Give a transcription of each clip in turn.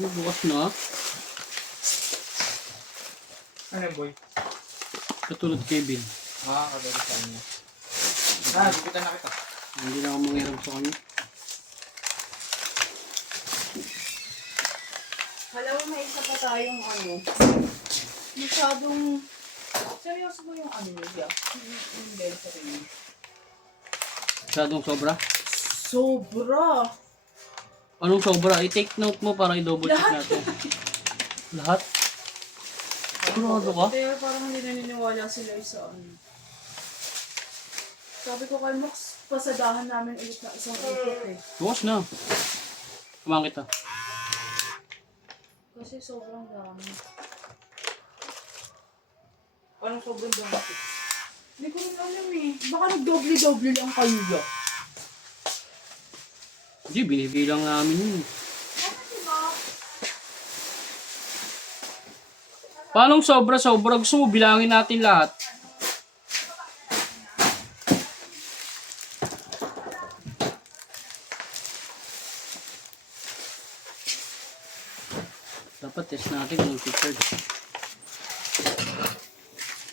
Bukas na. Ano yung boy? Katulad Kevin. Kagalit sa kanya. Gugutan na kita. Hindi na ako mangiram sa kanya. Alam mo, may isa pa tayong ano. Masyadong... Seryoso ba yung ano niya? Yung delivery niya? Masyadong sobra. Sobra! Anong sobra? I-take note mo para i-double check natin. Lahat? Sigurado ka? Kaya parang hindi naniniwala sila sa ano. Sabi ko kay Mox, pasadahan namin ulit na isang ikot eh. Bukas na. Kumain kita. Kasi sobrang dami. Anong sobrang dami? Hindi ko rin alam eh. Baka nag-doble-doble lang kayo ya. Hindi, binibilang namin yun. Ano diba? Paano sobra-sobra? Gusto mo bilangin natin lahat? Dapat test natin kung picture.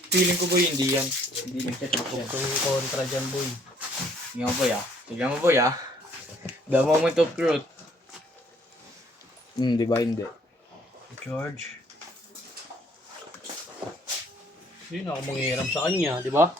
Feeling ko boy, hindi yan. Hindi nag-check yan. Kung kontra dyan, boy. Tingnan mo boy Tingnan mo boy The moment of truth. Di ba hindi? George. Hindi na ako mangiram sa kanya, di ba?